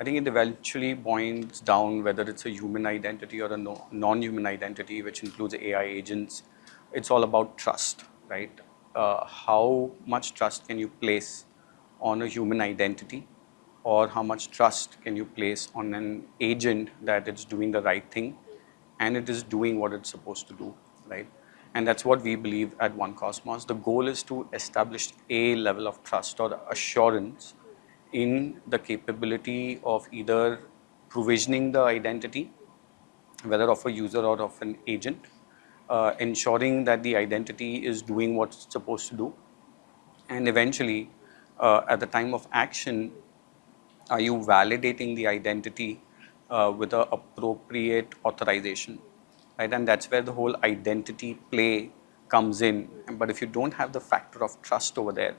I think it eventually boils down whether it's a human identity or a non-human identity, which includes AI agents. It's all about trust, right? How much trust can you place on a human identity, or how much trust can you place on an agent that it's doing the right thing and it is doing what it's supposed to do, right? And that's what we believe at One Cosmos. The goal is to establish a level of trust or assurance in the capability of either provisioning the identity, whether of a user or of an agent, ensuring that the identity is doing what it's supposed to do, and eventually, at the time of action, are you validating the identity with the appropriate authorization, right? And that's where the whole identity play comes in. But if you don't have the factor of trust over there,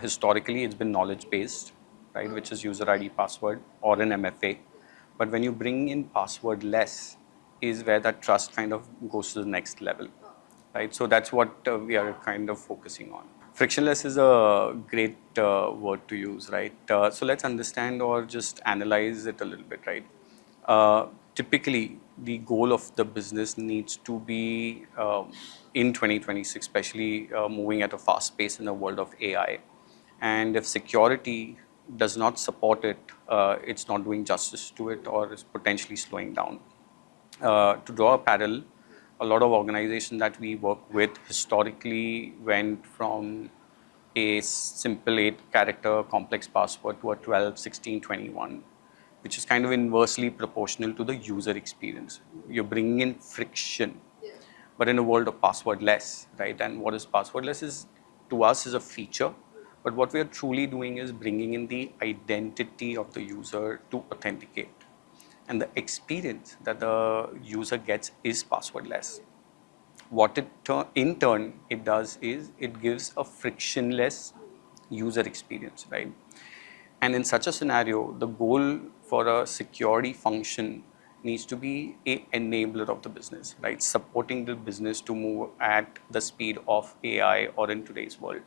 historically it's been knowledge based, right, which is user ID password or an MFA. But when you bring in passwordless is where that trust kind of goes to the next level, right? So that's what we are kind of focusing on. Frictionless is a great word to use, right? So let's understand or just analyze it a little bit, right? Typically, the goal of the business needs to be in 2026, especially moving at a fast pace in the world of AI. And if security does not support it, it's not doing justice to it or is potentially slowing down. To draw a parallel, a lot of organizations that we work with historically went from a simple 8-character complex password to a 12, 16, 21, which is kind of inversely proportional to the user experience. You're bringing in friction, but in a world of passwordless, right? And what is passwordless is, to us, is a feature, but what we are truly doing is bringing in the identity of the user to authenticate. And the experience that the user gets is passwordless. What it in turn it does is it gives a frictionless user experience, right? And in such a scenario, the goal for a security function needs to be an enabler of the business, right? Supporting the business to move at the speed of AI or in today's world.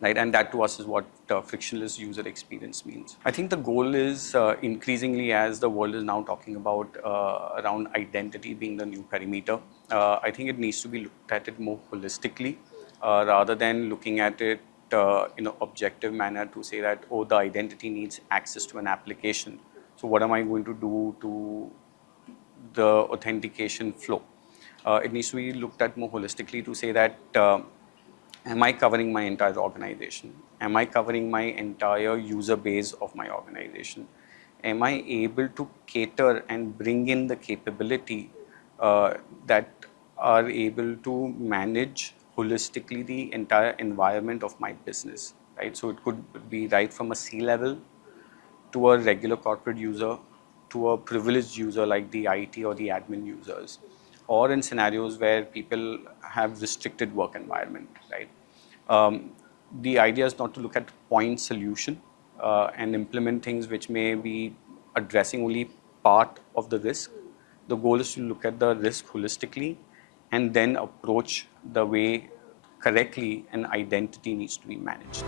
Right? And that to us is what frictionless user experience means. I think the goal is increasingly, as the world is now talking about around identity being the new perimeter, I think it needs to be looked at it more holistically rather than looking at it in an objective manner to say that, oh, the identity needs access to an application. So what am I going to do to the authentication flow? It needs to be looked at more holistically to say that am I covering my entire organization? Am I covering my entire user base of my organization? Am I able to cater and bring in the capability that are able to manage holistically the entire environment of my business, right? So it could be right from a C-level to a regular corporate user to a privileged user like the IT or the admin users, or in scenarios where people have restricted work environment, right? The idea is not to look at point solution and implement things which may be addressing only part of the risk. The goal is to look at the risk holistically and then approach the way correctly an identity needs to be managed.